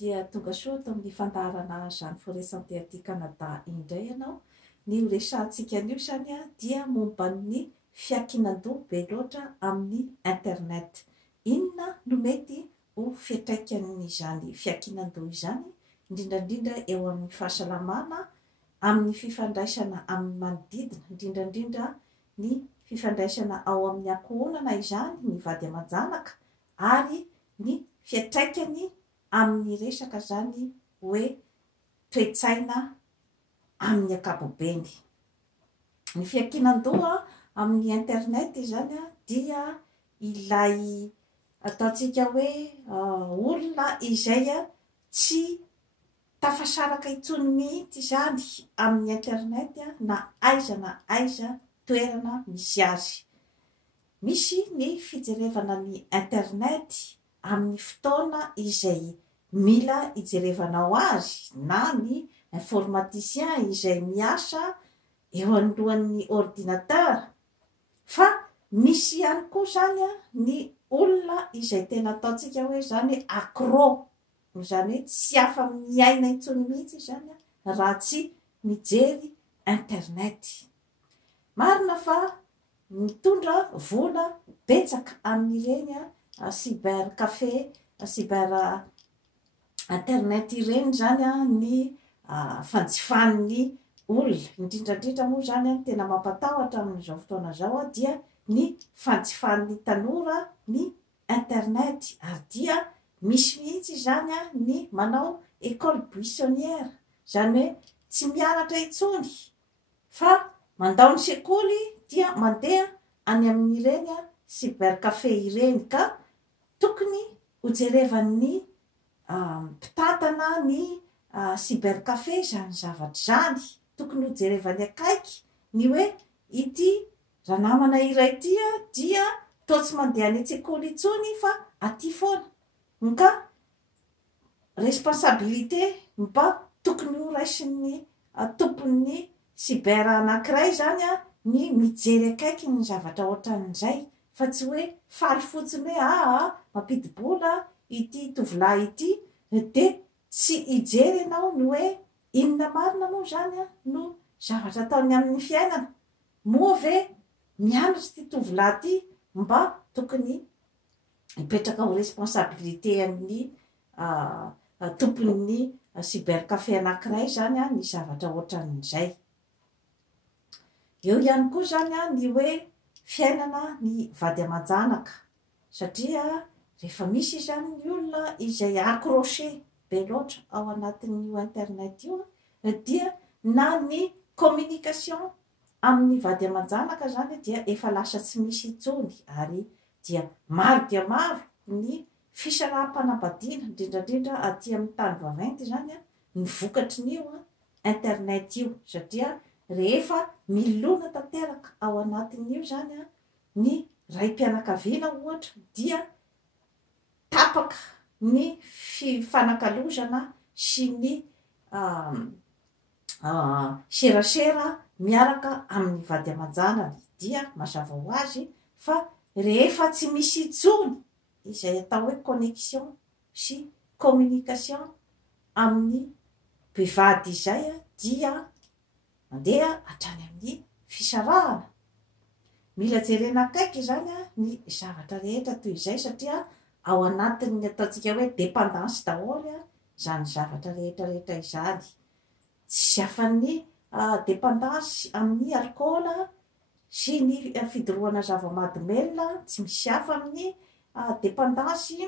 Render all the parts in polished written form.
dia tonga soa tao amin'ny fandaharana zany forêt santé aty Canada indray ianao. Ny resahantsika anio zany dia momban'ny fiankinandoha be loatra amin'ny internet. Inona no mety ho fiantraikan'izany fiankinandoha izany, indrindrandrindra eo amin'ny fahasalamana, amin'ny fifandraisana amin'ny manodidina, indrindrandrindra ny fifandraisana ao amin'ny ankohonana izany, ny vady aman-janaka, ary ny fiantraikany amin'ny resaka zany hoe toe-tsaina amin'ny ankapobeny. Ny fiankinan-doha amin'ny internet zany dia ilay ataontsika hoe olona izay tsy tafasaraka intsony mihitsy zany amin'ny internet na aiza toerana misy azy. Misy ny fijerevana ny internet amin'ny fotoana izay mila hijerevanao azy, na ny informaticien izay miasa eo anolohan'ny ordinateur. Fa misy ihany koa zany ny olona izay tena ataontsika hoe zany accro, zany hoe tsy afa-miaina intsony mihitsy zany raha tsy mijery internet. Marina fa mitondra vola betsaka amin'ireny cyber café, cyber internet ireny zany ny fanjifan'ny olona. Indrindrandrindra moa zany tena mampatahotra amin'izao fotoana zao dia ny fanjifan'ny tanora ny internet, ary dia misy mihitsy zany ny manao école buissonnière, zany hoe tsy mianatra intsony fa mandao ny sekoly dia mandeha any amin'ireny cyber café ireny, ka tokony hojerevan'ny mpitantana ny cyber café zany zavatra zany. Tokony hojerevany akaiky ny hoe ity ranamana iray ity dia toa tsy mandeha any an-tsekoly intsony fa aty foana, ka responsabilité mba tokony ho raisin'ny tompon'ny cyber anankiray zany ny mijery akaiky ny zavatra ohatran'izay, fa tsy hoe faly fotsiny hoe mampidi-bola ity tovolahy ity de tsy hijery ianao ny hoe inona marina moa zany no zavatra ataony amin'ny fiainana. Moa ve mianatra ity tovolahy ity mba tokony hipetraka ho responsabilité amin'ny tompon'ny cyber café anankiray zany ny zavatra ohatran'izay. Eo ihany koa zany ny hoe fiainana ny vady aman-janaka, satria rehefa misy zany ny olona izay accroché be loatra ao anatin'io internet io dia na ny communication amin'ny vady aman-janaka zany dia efa lasa tsy misy intsony, ary dia maro ny fisaraha-panambadiana, indrindrandrindra aty amin'ny tany vaventy zany ny vokatry n'io internet io, satria rehefa milona tanteraka ao anatin'io zany ny raim-pianakaviana ohatra dia tapaka ny fifanakalozana sy ny serasera miaraka amin'ny vady aman-janany. Dia mazava ho azy fa rehefa tsy misy intsony izay atao hoe connexion sy communication amin'ny mpivady izay dia mandeha hatrany amin'ny fisarahana. Mila jerena akaiky zany ny zavatra rehetra toy izay, satria ao anatin'ny ataontsika hoe dépendance daholo zany zavatra rehetrarehetra izany. Tsy afan'ny dépendance amin'ny alcool sy ny fidorohana zava-mahadomelina, tsy misy hafa amin'ny dépendance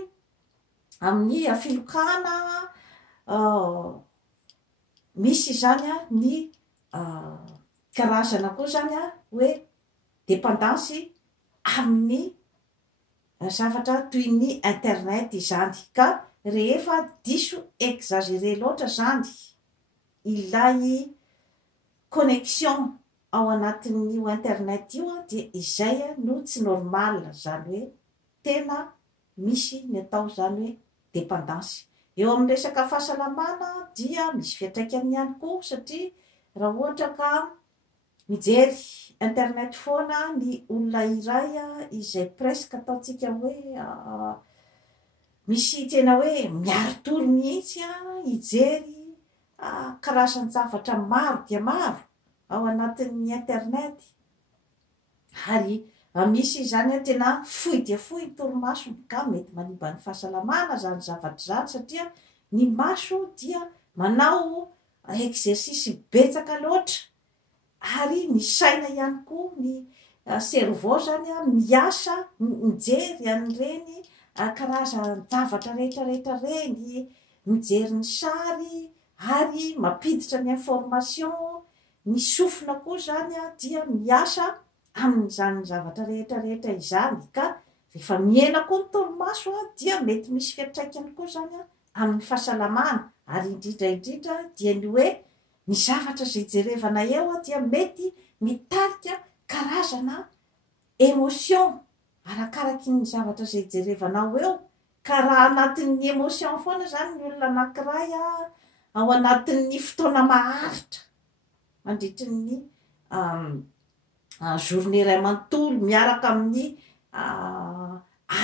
amin'ny filokana, misy zany ny karazana koa zany hoe dépendance amin'ny zavatra toy ny internet izany. Ka rehefa diso exagéré loatra zany ilay connexion ao anatin'io internet io dia izay no tsy normal, zany hoe tena misy ny atao zany hoe dépendance. Eo amin'ny resaka fahasalamana dia misy fiantraikany ihany koa, satria raha ohatra ka mijery internet foana ny olona iray izay presque ataontsika hoe misy tena hoe miaro toro mihitsy hijery karazany zavatra maro dia maro ao anatin'ny internet ary misy zany tena fohy dia fohy ny torimaso ka mety manimba ny fahasalamana zany zavatra zany satria ny maso dia manao exercice betsaka loatra ary ny saina ihany koa ny cerveau zany miasa mijery an'ireny karazany zavatra rehetrarehetra reny mijery ny sary ary mampiditra ny information ny sofina koa zany dia miasa amin'izany zavatra rehetrarehetra izany ka rehefa miena koa ny torimaso dia mety misy fiatraikany koa zany amin'ny fahasalamana ary indrindra dia ny hoe ny zavatra zay jerevana eo dia mety mitarika karazana émotion arakaraky ny zavatra zay jerevanao eo ka raha anatin'ny émotion foana zany ny olona anankiray ao anatin'ny fotoana maharitra mandritry ny journée ray manontolo miaraka amin'ny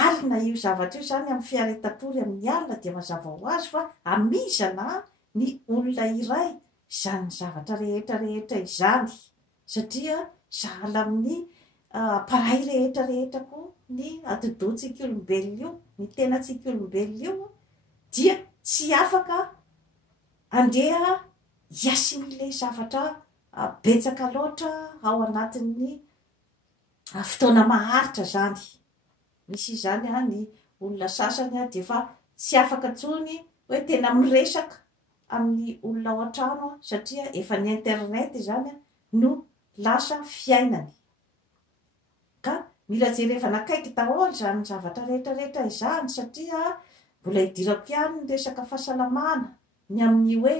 alina io zavatra io zany amin'ny fiaretatory amin'ny alina dia mazava ho azy fa amizana ny olona iray izany zavatra rehetrarehetra izany satria sahala amin'ny paray rehetrarehetra koa ny atidohantsika olombelona io ny tenatsika olombelona io dia tsy afaka andeha hiasimile zavatra betsaka loatra ao anatin'ny fotoana maharitra zany misy zany ny olona sasany dia fa tsy afaka tsony hoe tena miresaka amin'ny olona ao an-trano satria efa ny internet zany no lasa fiainany ka mila jerevana akaiky daholo zany zavatra rehetrarehetra izany satria mbola hidirako ihany ny resaka fahasalamana ny amin'ny hoe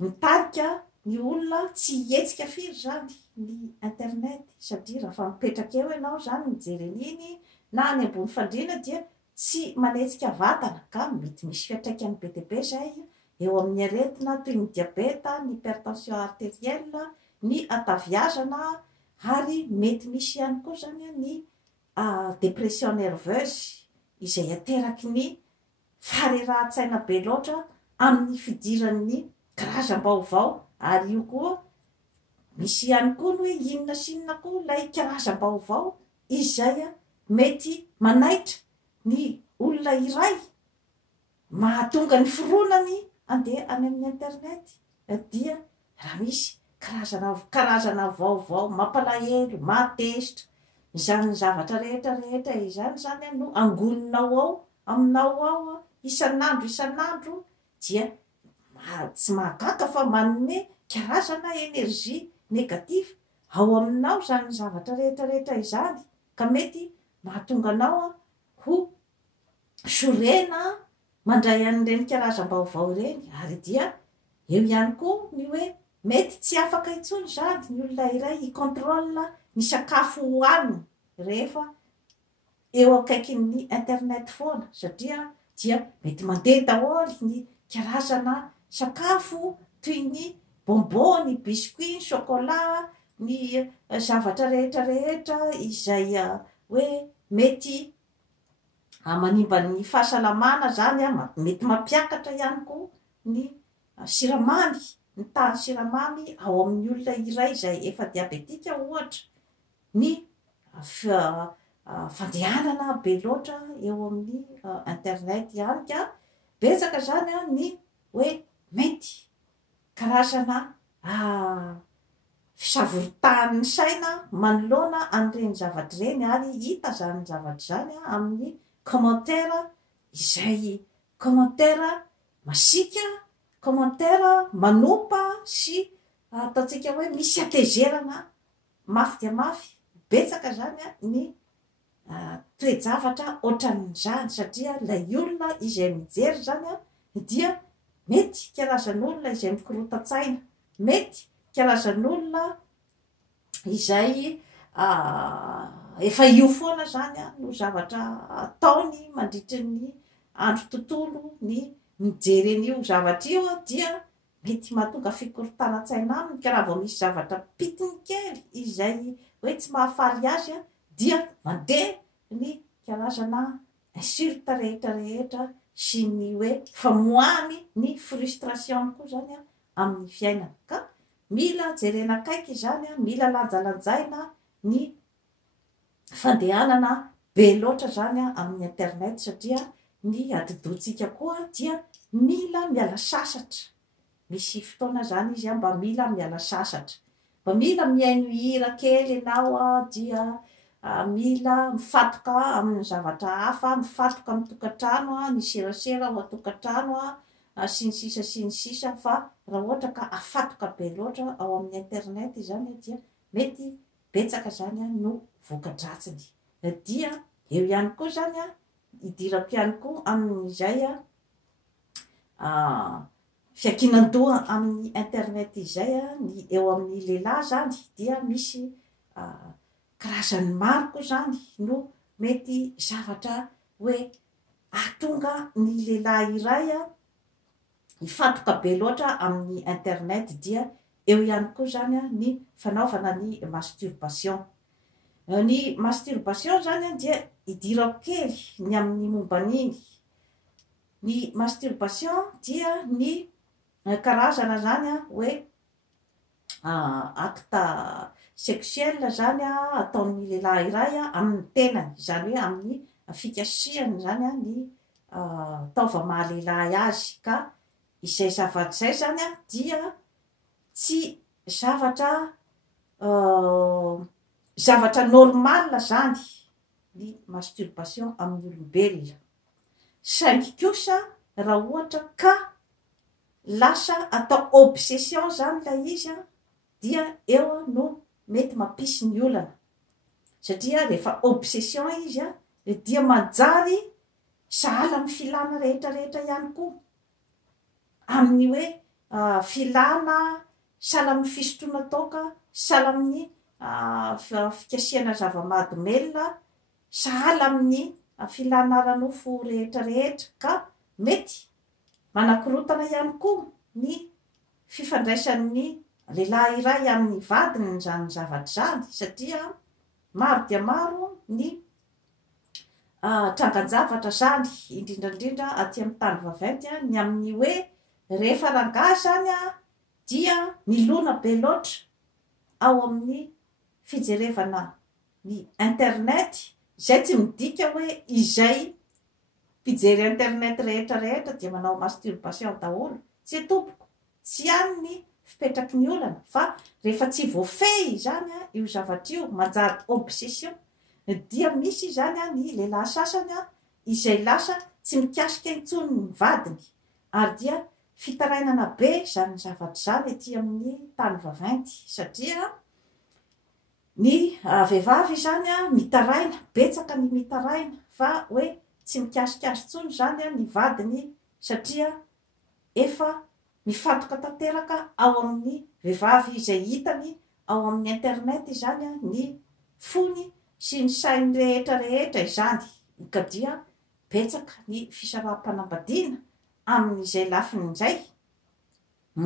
mitarika ny olona tsy hetsika firy zany ny internet satria raha fa mipetraka eo ianao zany mijery an'iny na ny ambony fandriana dia tsy manetsika vatana ka mety misy fiatraikany be dia be zay eo amin'ny aretina toy ny diabeta ny hypertension arterielle ny ataviazana ary mety misy ihany koa zany ny dépression nerveuse izay ateraky ny faharerahan-tsaina be loatra amin'ny fidiran'ny karazam-baovao ary io koa misy ihany koa ny hoe inona sy inona koa ilay karazam-baovao izay mety manaitra ny olona iray mahatonga ny fironany andeha any amin'ny internet dia raha misy karazana vaovao mampalahelo matezitra izany zavatra rehetrarehetra izany zany no angoninao ao aminao ao isan'andro dia tsy mahagaga fa manome karazana energia negativa ao aminao zany zavatra rehetrarehetra izany ka mety mahatonga anao ho sorena mandray an'ireny karazam-baovao ireny ary dia eo ihany koa ny hoe mety tsy afaka intsony zany ny olona iray hicontrôle ny sakafo hohaniny rehefa eo akaikin'ny internet foana satria dia mety mandeha daholo ny karazana sakafo toy ny bonbon ny biscuit ny chocolat ny zavatra rehetrarehetra izay hoe mety manimba ny fahasalamana zany mety mampiakatra ihany koa ny siramamy ny tany siramamy ao amin'ny olona iray izay efa diabetika ohatra ny fandehanana be loatra eo amin'ny internet ihany ka betsaka zany ny hoe mety karazana fisavoritany saina manoloana an'ireny zavatra ireny ary hita zany zavatra zany amin'ny commentaire izay commentaire masika commentaire manompa sy ataontsika hoe misy atezerana mafy dia mafy betsaka zany ny toe-javatra ohatran'izany satria ilay olona izay mijery zany dia mety karazan'olona izay mikorota-tsaina mety karazan'olona izay efa io foana zany no zavatra ataony mandritry ny andro tontolo ny mijery an'io zavatra io dia mety mahatonga fikorotana-tsaina aminy ka raha vao misy zavatra pitiny kely izay hoe tsy mahafaly azy dia mandeha ny karazana insulte rehetrarehetra sy ny hoe famoahany ny frustration koa zany amin'ny fiainana. Ka mila jerena akaiky zany mila lanjalanjaina ny fandehanana be loatra zany amin'ny internet satria ny atidotsika koa dia mila miala sasatra. Misy fotoana zany izy mba mila miala sasatra, mba mila miaino hira kely ianao dia mila mifatoka amin'ny zavatra hafa, mifatoka amin'ny tokantrano ny serasera ao atokantrano sy ny sisa fa raha ohatra ka afatoka be loatra ao amin'ny internet zany dia mety betsaka zany no voka-dratsiny. Dia eo ihany koa zany idirako ihany koa amin'izay fiakinan-doha amin'ny internet izay ny eo amin'ny lehilahy zany dia misy karazany maro koa zany no mety zavatra hoe ahatonga ny lehilahy iray ifatoka be loatra amin'ny internet. Dia eo ihany koa zany ny fanaovana ny masturbation. Ny masturbation zany dia idirako kely ny amin'ny momban'iny. Ny masturbation dia ny karazana zany hoe acte sexuel zany ataon'ny lehilahy iray amin'ny tenany, zany hoe amin'ny fikasiany zany ny taova mahalehilahy azy. Ka izay zavatra izay zany dia tsy zavatra normal zany ny masturbation amin'ny olombelona, saingy kosa raha ohatra ka lasa atao obsession zany la izy dia eo no mety mampisy ny olana satria rehefa obsession izy dia manjary sahala amin'ny filana rehetrarehetra ihany koa, amin'ny hoe filana sahala amin'ny fisotroana toka, sahala amin'ny fikasiana zava-mahadomelona, sahala amin'ny filana ara-nofo rehetrarehetra. Ka mety manakorotana ihany koa ny fifandraisan'ny lehilahy iray amin'ny vadiny zany zavatra zany satria maro dia maro ny trangan-javatra zany indrindrandrindra aty amin'ny tany vaventy ny amin'ny hoe rehefa rangahy zany dia milona be loatra ao amin'ny fijerevana ny internet, izay tsy midika hoe izay mpijery internet rehetrarehetra dia manao masturbation daholo. Tsy tompoko, tsy ihany ny fipetraky ny olana fa rehefa tsy voafehy zany io zavatra io manjary obsession dia misy zany ny lehilahy sasany izay lasa tsy mikasika intsony ny vadiny ary dia fitarainana be zany zavatra zany ety amin'ny tany vaventy satria ny vehivavy zany mitaraina, betsaka ny mitaraina fa hoe tsy mikasikasy intsony zany ny vadiny satria efa mifatoka tanteraka ao amin'ny vehivavy izay hitany ao amin'ny internet zany ny fony sy ny sainy rehetrarehetra izany. Ka dia betsaka ny fisaraha-panambadiana amin'izay lafiny izay.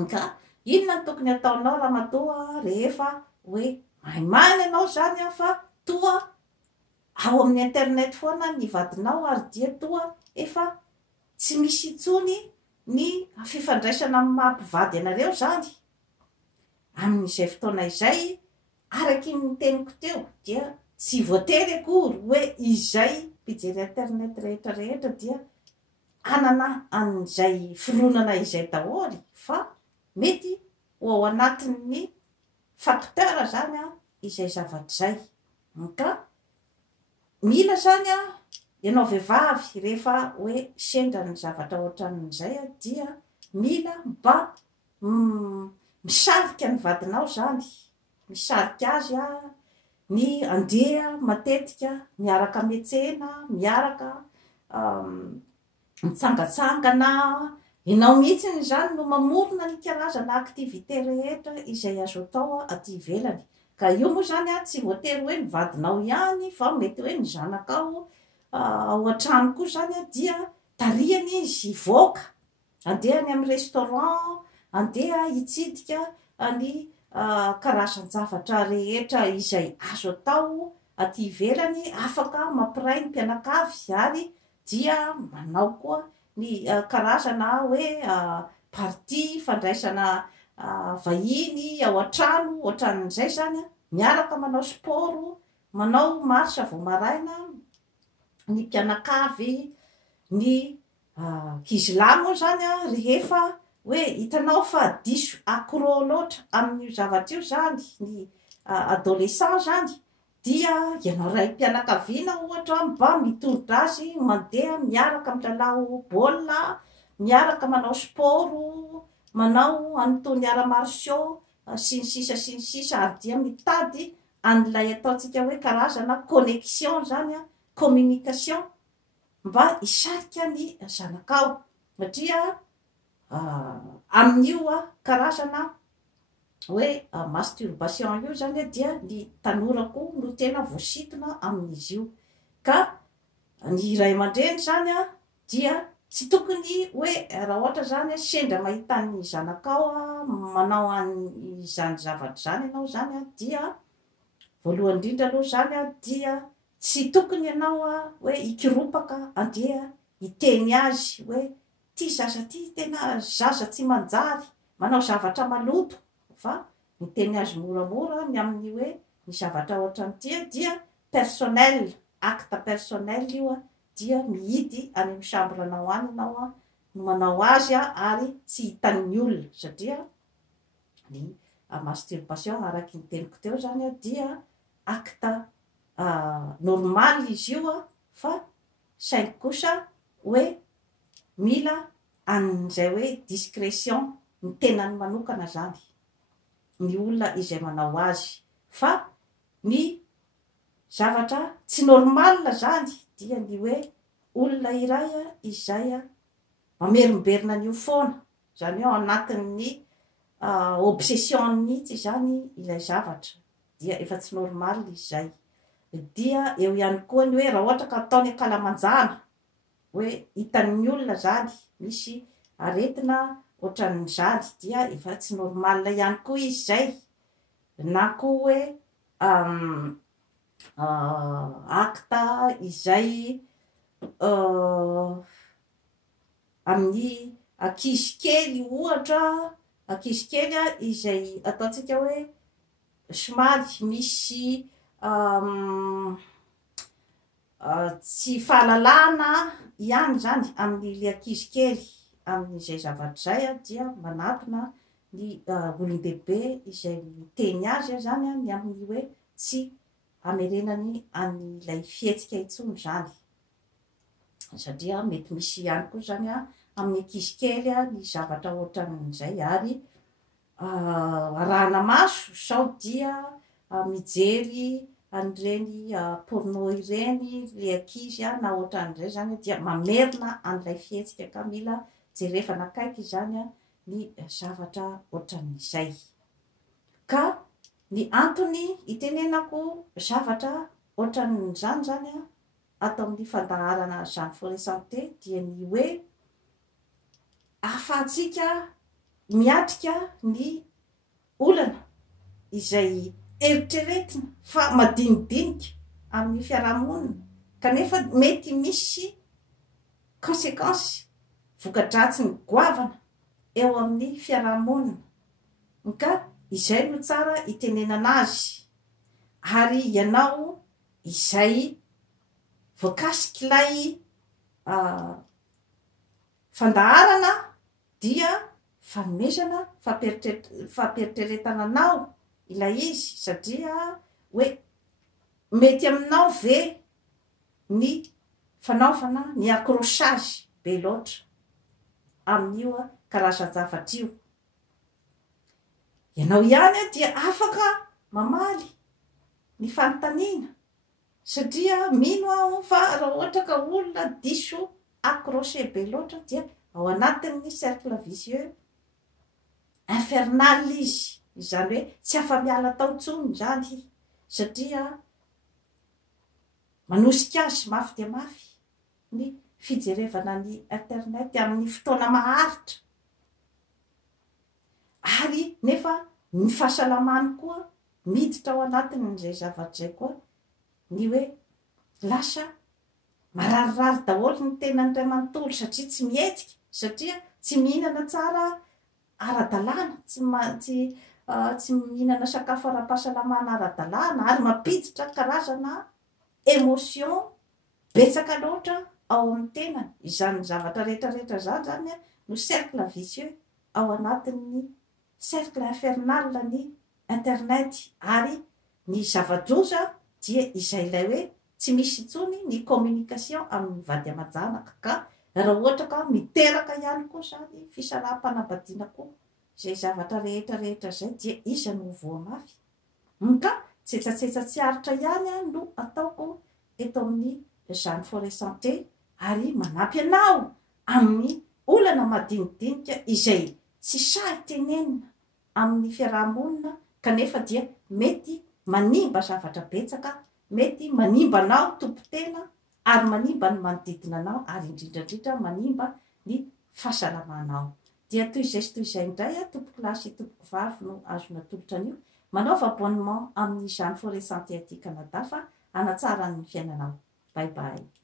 Ka inona no tokony ataonao raha matoa rehefa hoe maimany ianao zany fa toa ao amin'ny internet foana ny vadinao ary dia toa efa tsy misy intsony ny fifandraisana amin'ny mahampivady anareo zany. Amin'izay fotoana izay araky ny teniko teo dia tsy voatery akory hoe izay mpijery internet rehetrarehetra dia anana an'izay fironana izay daholo fa mety ho ao anatin'ny facteur zany izay zavatra zay. Ka mila zany ianao vehivavy rehefa hoe sendra ny zavatra ohatran'izay dia mila mba misarika ny vadinao zany, misarika azy ny andeha matetika miaraka miantsena, miaraka mitsangatsangana, ianao mihitsy zany no mamorona ny karazana aktivité rehetra izay azo atao aty ivelany. Ka io moa zany tsy voatery hoe ny vadinao ihany fa mety hoe ny zanakao ao an-trano koa zany dia tarihany izy voaka andehany amin'ny restaurant, andeha hitsidika ny karazan-javatra rehetra izay azo atao aty ivelany, afaka mampiray ny mpianakavy ary dia manao koa ny karazana hoe parti fandraisana vahiny ao an-trano ohatran'izay zany a miaraka manao sport manao marsha vao maraina ny mpianakavy ny kizilamo zany a rehefa hoe hitanao fa diso akro loatra amin'io zavatra io zany ny adolescent zany dia ianao ray mpianakaviana ohatra mba mitondra azy mandeha miaraka milalao baolina miaraka manao sport manao an'itony ara-martiaux sy ny sisa ary dia mitady an'ilay ataontsika hoe karazana connexion zany a communication mba hisarika ny zanakao satria amin'io karazana hoe masturbation io zany dia ny tanorako no tena voasitona amin'izy io ka ny ray aman-dreny zany dia tsy tokony hoe raha ohatra zany sendra mahita ny zanakao manao an'izany zavatra zany ianao zany dia voalohany indrindra aloha zany dia tsy tokony ianao hoe hikiropaka andeha hiteny azy hoe ty zaza ty tena zaza tsy manjary manao zavatra maloto fa miteny azy moramora ny amin'ny hoe ny zavatra ohatran'ity dia personnel acte personnel io dia mihidy any amin'ny chambrenao any ianao no manao azy ary tsy hitan'ny olona satria ny masturbation araky ny teniko teo zany dia acte normal izy io fa saingy kosa hoe mila an'izay hoe discrétion ny tenany manokana zany ny olona izay manao azy fa ny zavatra tsy normal zany dia ny hoe olona iray izay mamerimberina an'io foana zany ao anatin'ny obsession mihitsy zany ilay zavatra dia efa tsy normal izay dia eo ihany koa ny hoe raha ohatra ka ataony akalamanjana hoe hitan'ny olona zany misy aretina ohatran'izany dia efa tsy normal ihany koa izy zay na koa hoe acte izay amin'ny ankizy kely ohatra ankizy kely izay ataontsika hoe somary misy tsy fahalalana ihany zany amin'ny ankizy kely amin'izay zavatra zay dia manatona ny olon-dehibe izay miteny azy zany ny amin'ny hoe tsy amerenany an'ilay fihetsika intsony zany satria mety misy ihany koa zany amin'ny ankizy kely ny zavatra ohatran'izay ary arahana maso sao dia mijery an'ireny porno ireny le ankizy na ohatran'izay zany dia mamerina an'ilay fihetsika ka mila jerevana akaiky zany ny zavatra ohatran'izay ka ny antony itenenako zavatra ohatran'izany zany atao amin'ny fandaharana zany forêt santé dia ny hoe ahafahantsika miatrika ny olana izay eritreretina fa madinidinika amin'ny fiarahamonina kanefa mety misy conséquence voka-dratsy ny goavana eo amin'ny fiarahamonina ka izay no tsara itenenana azy ary ianao izay voakasikilay fandaharana dia fanomezana fampieritreretana anao ilay izy satria hoe mety aminao ve ny fanaovana ny accrochage be loatra amin'io karazan-javatra io ianao ihany dia afaka mamaly ny fanontaniana satria mino aho fa raha ohatra ka olona diso accroché be loatra dia ao anatin'ny cercle vicieux infernal izy izany hoe tsy afa-miala tao ntsony zany satria manosika azy mafy dia mafy ny fijerevana ny internet amin'ny fotoana maharitra ary nefa ny fahasalamany koa miditra ao anatin'izay zavatra zay koa ny hoe lasa mararirary daholo ny tenan'iray manontolo satria tsy mihetsika, satria tsy mihinana tsara ara-dalàna, tsy mihinana sakafo ara-pahasalamana ara-dalàna ary mampiditra karazana émotion betsaka loatra ao amin'ny tenany. Izany zavatra rehetrarehetra zany no cercle vicieux ao anatin'ny cercle infernal ny internet. Ary ny zava-doza dia izay ilay hoe tsy misy intsony ny communication amin'ny vady aman-janaka, ka raha ohatra ka miteraka ihany koa zany fisaraha-panambadiana koa zay zavatra rehetrarehetra zay dia iza no voamafy. Ka tsetsasetsa tsy aritra ihany no ataoko eto amin'ny Jeanne Forêt Santé, ary manampy anao amin'ny olana madinidinika izay tsy sahy tenenina amin'ny fiarahamonina kanefa dia mety manimba zavatra betsaka, mety manimba anao tompo-tena ary manimba ny manodidina anao, ary indrindrandrindra manimba ny fahasalamanao. Dia toy izay sy toy izay indray tompoko lahy sy tompoko vavy no azona tolotra anio manaova abonnement amin'ny Jeanne Forêt Santé aty Canada fa hanatsara ny fiainanao. Bye bye.